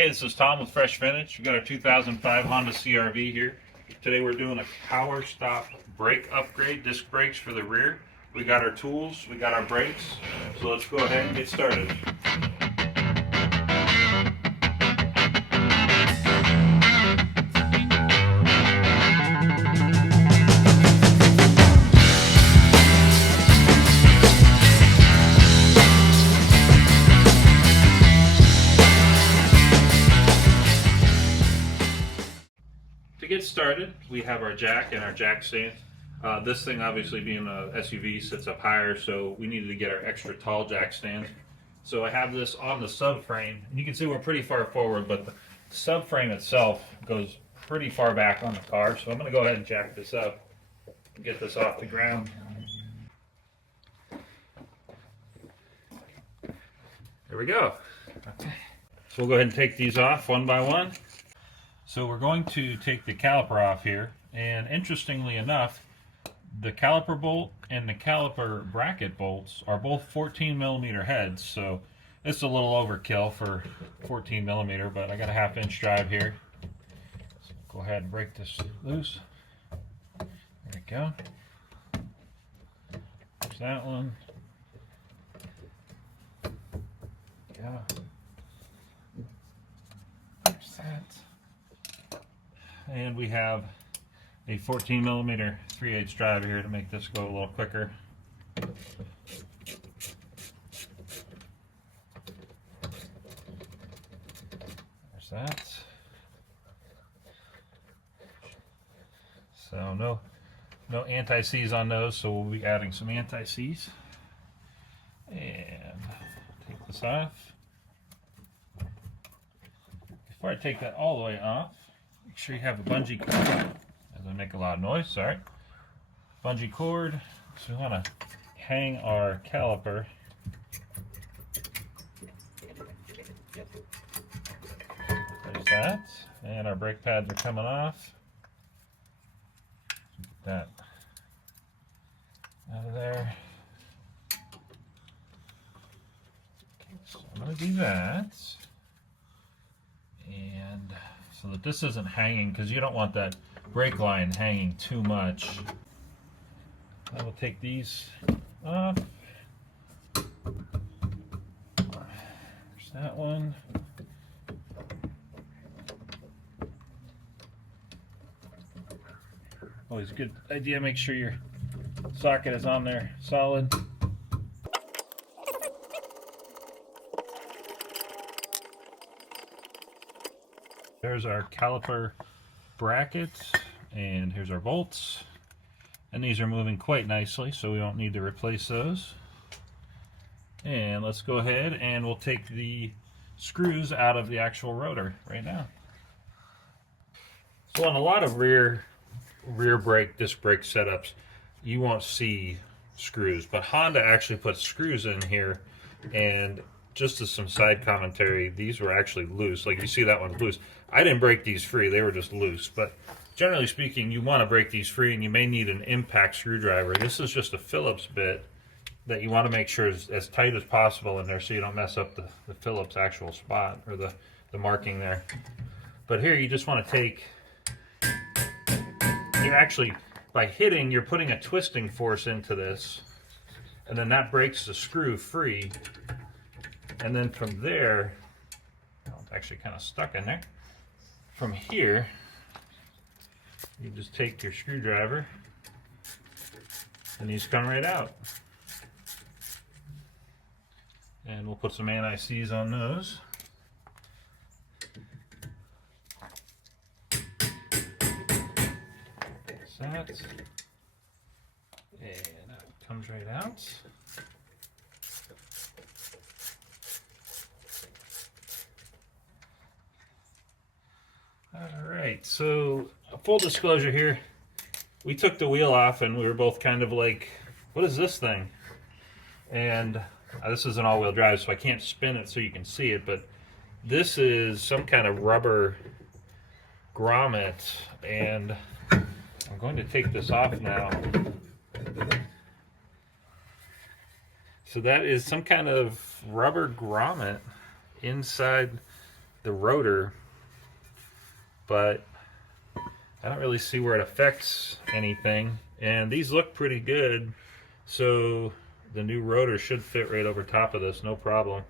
Hey, this is Tom with Fresh Finish. We got our 2005 Honda CR-V here. Today we're doing a POWERSTOP brake upgrade, disc brakes for the rear. We got our tools, we got our brakes, so let's go ahead and get started. To get started, we have our jack and our jack stand. This thing, obviously being a SUV, sits up higher, so we needed to get our extra tall jack stands. So I have this on the subframe, and you can see we're pretty far forward, but the subframe itself goes pretty far back on the car. So I'm going to go ahead and jack this up and get this off the ground. There we go. So we'll go ahead and take these off one by one. So we're going to take the caliper off here, and interestingly enough, the caliper bolt and the caliper bracket bolts are both 14 millimeter heads, so it's a little overkill for 14 millimeter, but I got a 1/2 inch drive here. So go ahead and break this loose. There we go. There's that one. Yeah. There's that. And we have a 14 millimeter 3/8 drive here to make this go a little quicker. There's that. So no anti-seize on those, so we'll be adding some anti-seize. And take this off. Before I take that all the way off, make sure you have a bungee cord. Doesn't make a lot of noise, sorry. Bungee cord. So we want to hang our caliper. There's that. And our brake pads are coming off. Get that out of there. Okay, so I'm going to do that. And so that this isn't hanging, because you don't want that brake line hanging too much. I will take these off. There's that one. Always a good idea, make sure your socket is on there solid. There's our caliper brackets, and here's our bolts, and these are moving quite nicely, so we don't need to replace those. And let's go ahead and we'll take the screws out of the actual rotor right now. So on a lot of rear brake, disc brake setups, you won't see screws, but Honda actually puts screws in here. And just as some side commentary, these were actually loose. Like you see, that one's loose. I didn't break these free, they were just loose. But generally speaking, you want to break these free, and you may need an impact screwdriver. This is just a Phillips bit that you want to make sure is as tight as possible in there, so you don't mess up the Phillips actual spot, or the marking there. But here you just want to take, you're actually, by hitting, you're putting a twisting force into this, and then that breaks the screw free. And then from there, well, it's actually kind of stuck in there. From here, you just take your screwdriver, and these come right out. And we'll put some anti-seize on those. That's that. And that comes right out. Alright, so full disclosure here, we took the wheel off and we were both kind of like, what is this thing? And this is an all-wheel drive, so I can't spin it so you can see it, but this is some kind of rubber grommet, and I'm going to take this off now. So that is some kind of rubber grommet inside the rotor, but I don't really see where it affects anything. And these look pretty good, so the new rotor should fit right over top of this, no problem.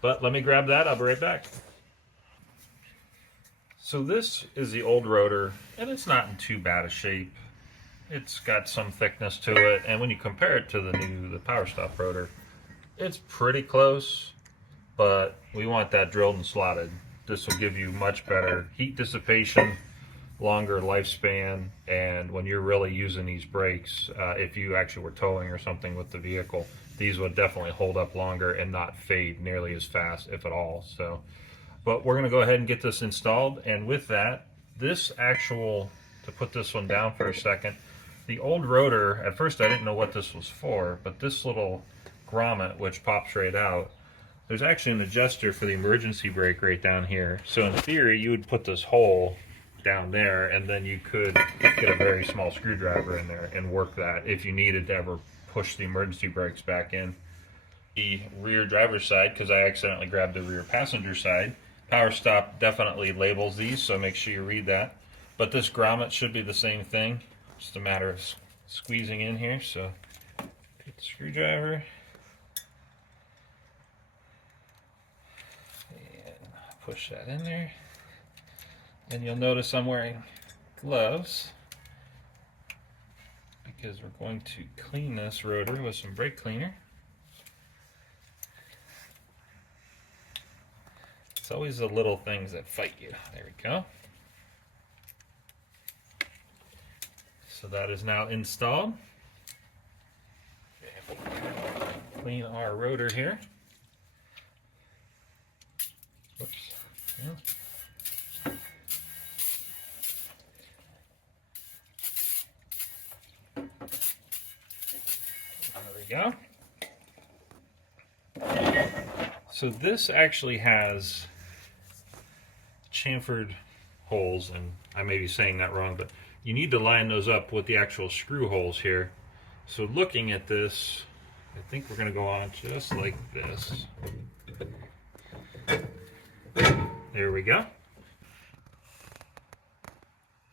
But let me grab that, I'll be right back. So this is the old rotor, and it's not in too bad a shape. It's got some thickness to it, and when you compare it to the POWERSTOP rotor, it's pretty close, but we want that drilled and slotted. This will give you much better heat dissipation, longer lifespan, and when you're really using these brakes, if you actually were towing or something with the vehicle, these would definitely hold up longer and not fade nearly as fast, if at all. So, but we're gonna go ahead and get this installed, and with that, to put this one down for a second, the old rotor, at first I didn't know what this was for, but this little grommet, which pops right out, there's actually an adjuster for the emergency brake right down here. So in theory, you would put this hole down there, and then you could get a very small screwdriver in there and work that if you needed to ever push the emergency brakes back in. The rear driver's side, because I accidentally grabbed the rear passenger side, POWERSTOP definitely labels these, so make sure you read that. But this grommet should be the same thing, just a matter of squeezing in here. So get the screwdriver and push that in there. And you'll notice I'm wearing gloves because we're going to clean this rotor with some brake cleaner. It's always the little things that fight you. There we go. So that is now installed. Clean our rotor here. Whoops. Yeah. There we go. So this actually has chamfered holes, and I may be saying that wrong, but you need to line those up with the actual screw holes here. So looking at this, I think we're going to go on just like this. There we go.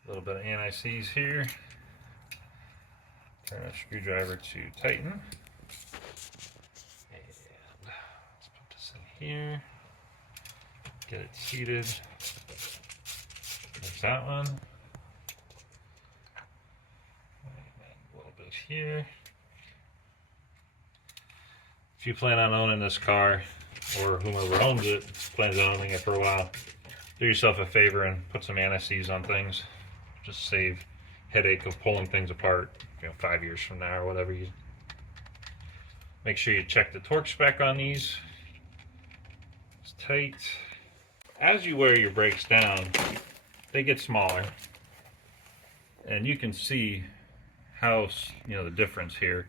A little bit of anti-seize here. Turn a screwdriver to tighten. And let's put this in here. Get it seated. There's that one. A little bit here. If you plan on owning this car, or whomever owns it plans on owning it for a while, do yourself a favor and put some anti-seize on things. Just save headache of pulling things apart, 5 years from now or whatever. You make sure you check the torque spec on these. It's tight. As you wear your brakes down, they get smaller, and you can see how the difference here.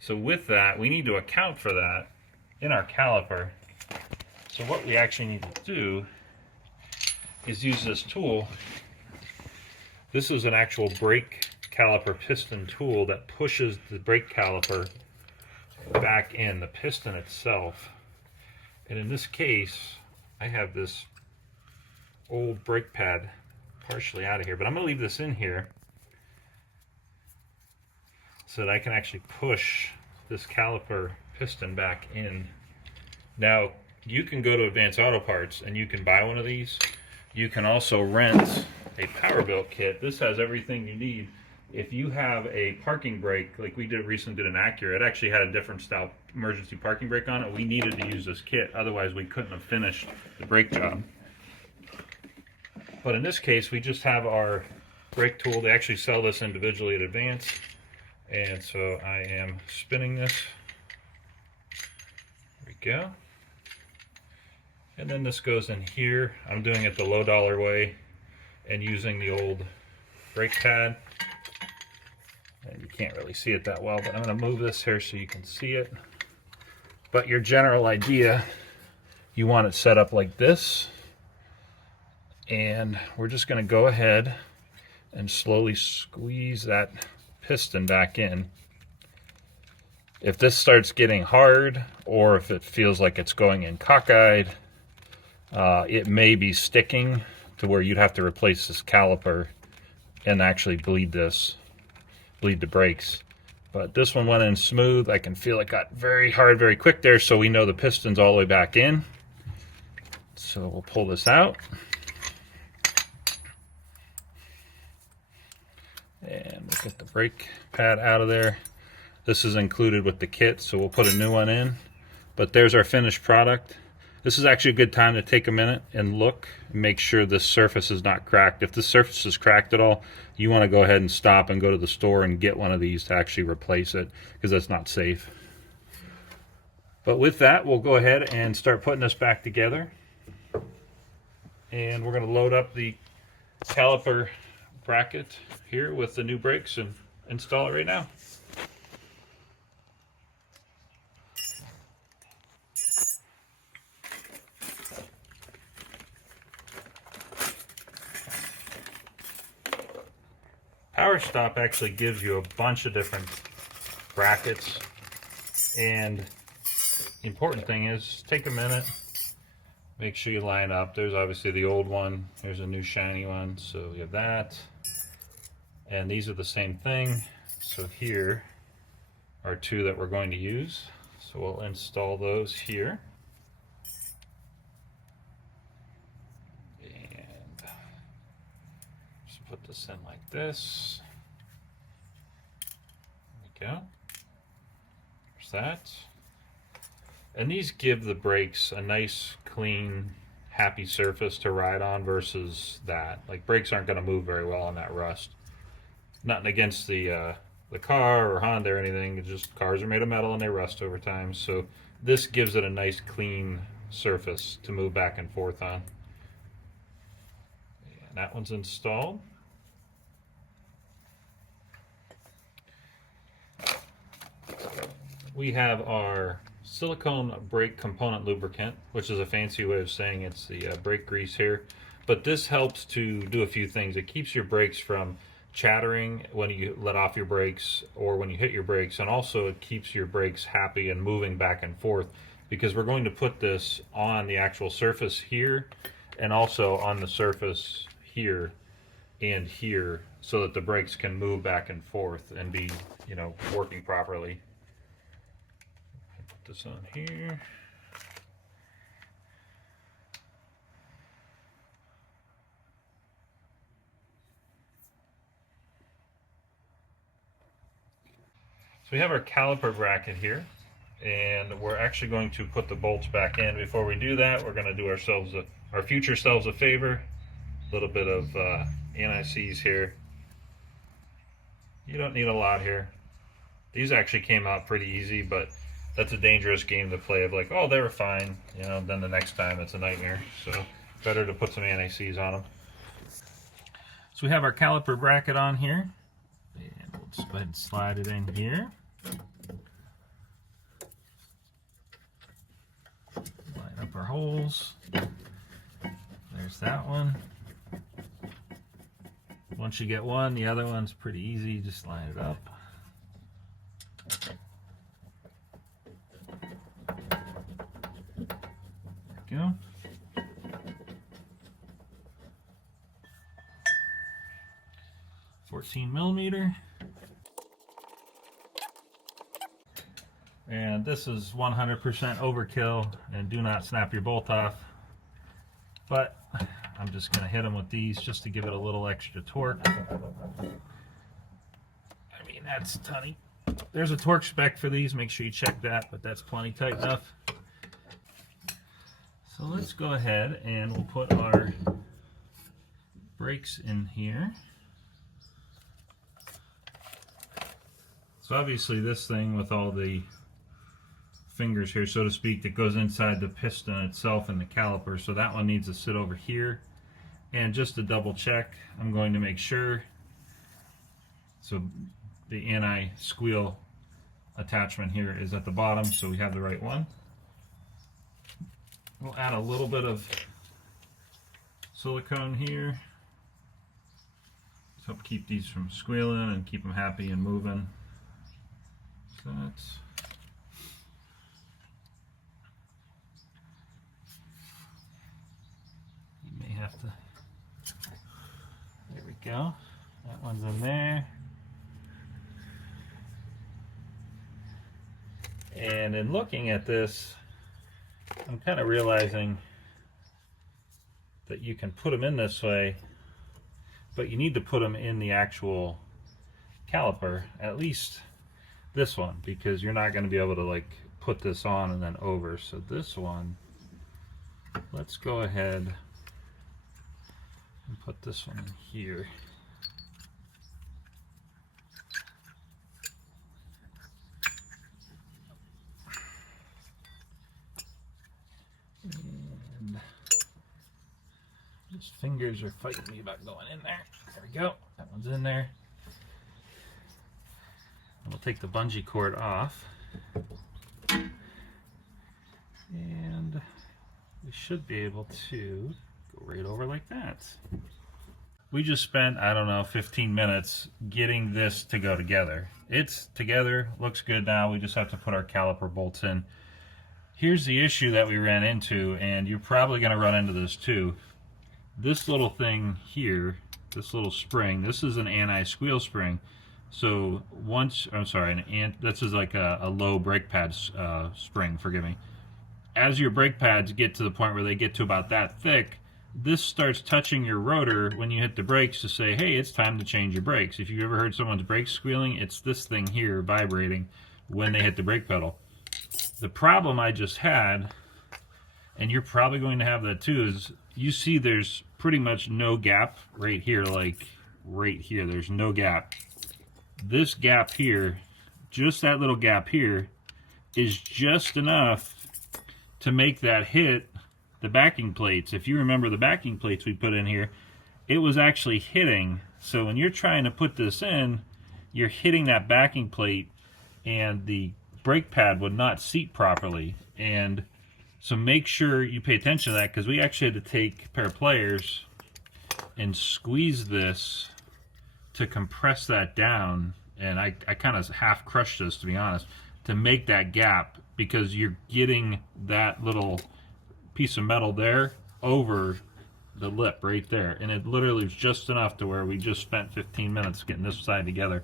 So with that, we need to account for that in our caliper. So what we actually need to do is use this tool. This is an actual brake caliper piston tool that pushes the brake caliper back in, the piston itself. And in this case, I have this old brake pad partially out of here, but I'm going to leave this in here so that I can actually push this caliper piston back in. Now, you can go to Advanced Auto Parts and you can buy one of these. You can also rent a power built kit. This has everything you need. If you have a parking brake, like we recently did an Acura, it actually had a different style emergency parking brake on it. We needed to use this kit, otherwise we couldn't have finished the brake job. But in this case, we just have our brake tool. They actually sell this individually at Advance. And so I am spinning this. There we go. And then this goes in here. I'm doing it the low dollar way and using the old brake pad. And you can't really see it that well, but I'm going to move this here so you can see it. But your general idea, you want it set up like this. And we're just going to go ahead and slowly squeeze that piston back in. If this starts getting hard, or if it feels like it's going in cockeyed, it may be sticking to where you'd have to replace this caliper and actually bleed the brakes. But this one went in smooth. I can feel it got very hard very quick there, so we know the piston's all the way back in. So we'll pull this out. And we'll get the brake pad out of there. This is included with the kit, so we'll put a new one in. But there's our finished product. This is actually a good time to take a minute and look and make sure this surface is not cracked. If the surface is cracked at all, you want to go ahead and stop and go to the store and get one of these to actually replace it, because that's not safe. But with that, we'll go ahead and start putting this back together. And we're going to load up the caliper bracket here with the new brakes and install it right now. POWERSTOP actually gives you a bunch of different brackets, and the important thing is take a minute, make sure you line up. There's obviously the old one, there's a new shiny one, so we have that, and these are the same thing. So here are two that we're going to use, so we'll install those here. Put this in like this. There we go. There's that. And these give the brakes a nice, clean, happy surface to ride on versus that. Like, brakes aren't going to move very well on that rust. Nothing against the car or Honda or anything. It's just cars are made of metal and they rust over time. So this gives it a nice, clean surface to move back and forth on. And that one's installed. We have our silicone brake component lubricant, which is a fancy way of saying it's the brake grease here. But this helps to do a few things. It keeps your brakes from chattering when you let off your brakes or when you hit your brakes, and also it keeps your brakes happy and moving back and forth, because we're going to put this on the actual surface here and also on the surface here and here, so that the brakes can move back and forth and be, working properly. Put this on here. So we have our caliper bracket here, and we're actually going to put the bolts back in. Before we do that, we're going to do our future selves a favor. A little bit of anti-seize here. You don't need a lot here. These actually came out pretty easy, but that's a dangerous game to play of like, oh, they were fine, then the next time it's a nightmare. So better to put some anti-seize on them. So we have our caliper bracket on here, and we'll just go ahead and slide it in here. Line up our holes. There's that one. Once you get one, the other one's pretty easy. Just line it up. There we go. $14mm. And this is 100% overkill, and do not snap your bolt off. But I'm just going to hit them with these just to give it a little extra torque. I mean, that's tiny. There's a torque spec for these. Make sure you check that, but that's plenty tight enough. So let's go ahead and we'll put our brakes in here. So obviously this thing with all the fingers here, so to speak, that goes inside the piston itself and the caliper, so that one needs to sit over here. And just to double check, I'm going to make sure, so the anti-squeal attachment here is at the bottom, so we have the right one. We'll add a little bit of silicone here to help keep these from squealing and keep them happy and moving. So that's have to, there we go. That one's in there. And in looking at this, I'm kind of realizing that you can put them in this way, but you need to put them in the actual caliper, at least this one, because you're not going to be able to like put this on and then over. So this one, let's go ahead and put this one in here. And his fingers are fighting me about going in there. There we go. That one's in there. And we'll take the bungee cord off. And we should be able to go right over like that. We just spent, I don't know, 15 minutes getting this to go together. It's together, looks good now. We just have to put our caliper bolts in. Here's the issue that we ran into, and you're probably going to run into this too. This little thing here, this little spring, this is an anti-squeal spring. So once, I'm sorry, this is like a low brake pad spring, forgive me. As your brake pads get to the point where they get to about that thick, this starts touching your rotor when you hit the brakes to say, hey, it's time to change your brakes. If you've ever heard someone's brakes squealing, it's this thing here vibrating when they hit the brake pedal. The problem I just had, and you're probably going to have that too, is you see there's pretty much no gap right here, like right here, there's no gap. This gap here, just that little gap here, is just enough to make that hit the backing plates. If you remember the backing plates we put in here, it was actually hitting. So when you're trying to put this in, you're hitting that backing plate and the brake pad would not seat properly. And so make sure you pay attention to that, because we actually had to take a pair of pliers and squeeze this to compress that down. And I kind of half crushed this, to be honest, to make that gap, because you're getting that little piece of metal there over the lip right there, and it literally was just enough to where we just spent 15 minutes getting this side together.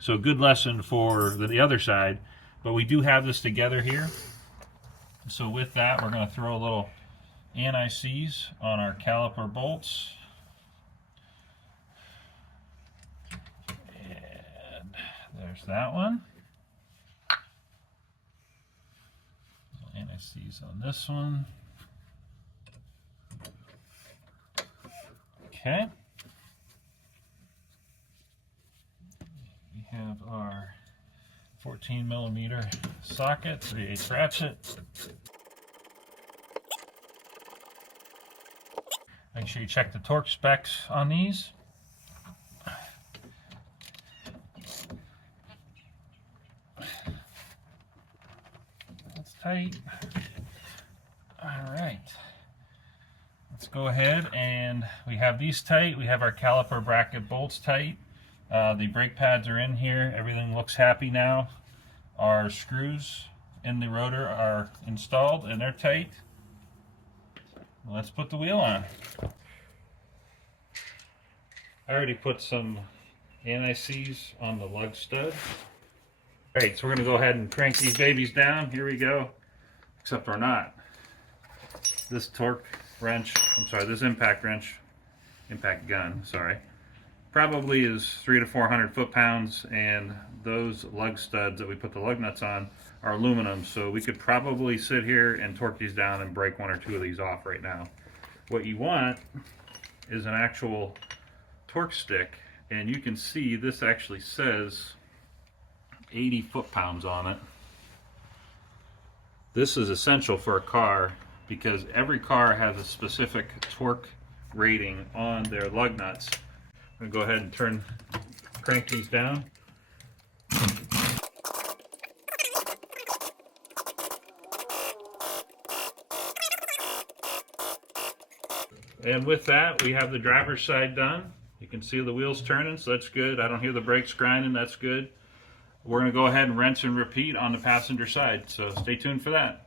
So good lesson for the other side, but we do have this together here. So with that, we're going to throw a little anti-seize on our caliper bolts. And there's that one. Anti-seize on this one. Okay. We have our 14mm socket, 3/8 ratchet. Make sure you check the torque specs on these. That's tight. All right. Let's go ahead, and we have these tight. We have our caliper bracket bolts tight. The brake pads are in here. Everything looks happy now. Our screws in the rotor are installed and they're tight. Let's put the wheel on. I already put some anti-seize on the lug stud. Alright, so we're going to go ahead and crank these babies down. Here we go. Except we're not. This torque wrench, I'm sorry, this impact gun, sorry, probably is 300 to 400 foot-pounds, and those lug studs that we put the lug nuts on are aluminum, so we could probably sit here and torque these down and break one or two of these off right now. What you want is an actual torque stick, and you can see this actually says 80 foot-pounds on it. This is essential for a car, because every car has a specific torque rating on their lug nuts. I'm going to go ahead and crank these down. And with that, we have the driver's side done. You can see the wheels turning, so that's good. I don't hear the brakes grinding, that's good. We're going to go ahead and rinse and repeat on the passenger side, so stay tuned for that.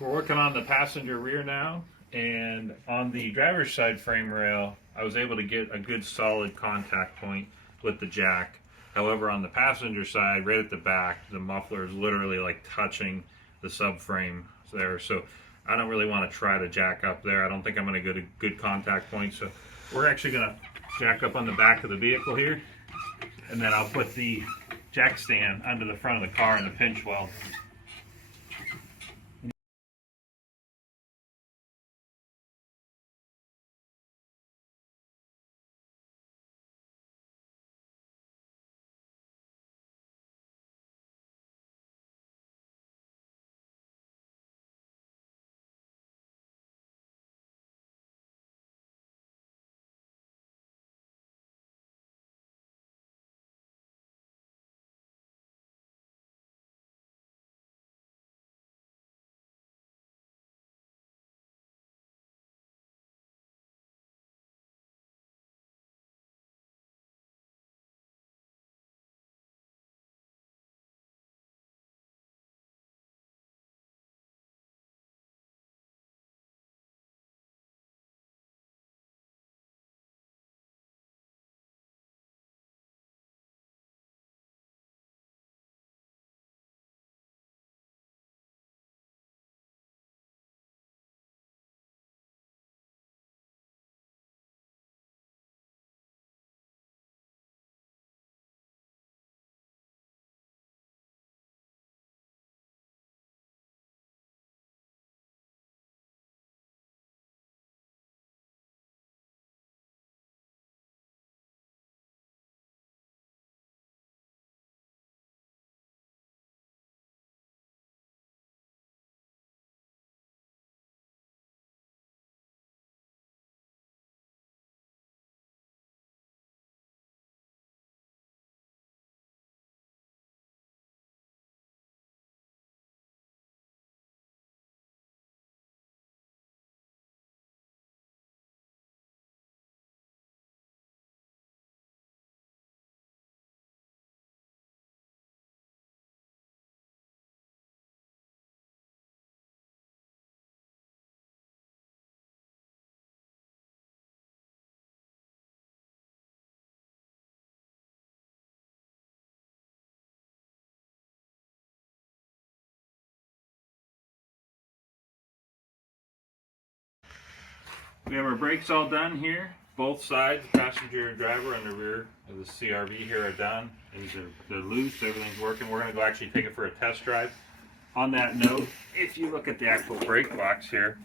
We're working on the passenger rear now, And on the driver's side frame rail, I was able to get a good solid contact point with the jack. However, on the passenger side, right at the back, the muffler is literally like touching the subframe there. So I don't really want to try to jack up there. I don't think I'm going to get a good contact point. So we're actually going to jack up on the back of the vehicle here. And then I'll put the jack stand under the front of the car in the pinch weld. We have our brakes all done here. Both sides, passenger and driver, and the rear of the CRV here are done. They're loose, everything's working. We're going to go actually take it for a test drive. On that note, if you look at the actual brake box here,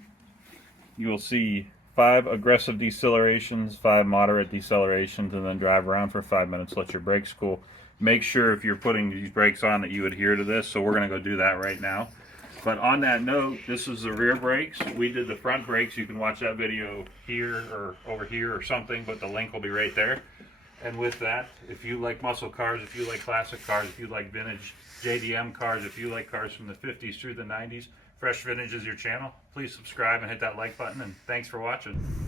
you will see 5 aggressive decelerations, 5 moderate decelerations, and then drive around for 5 minutes, let your brakes cool. Make sure if you're putting these brakes on that you adhere to this, so we're going to go do that right now. But on that note, this is the rear brakes. We did the front brakes. You can watch that video here or over here or something, but the link will be right there. And with that, if you like muscle cars, if you like classic cars, if you like vintage JDM cars, if you like cars from the 50s through the 90s, Fresh Vintage is your channel. Please subscribe and hit that like button, and thanks for watching.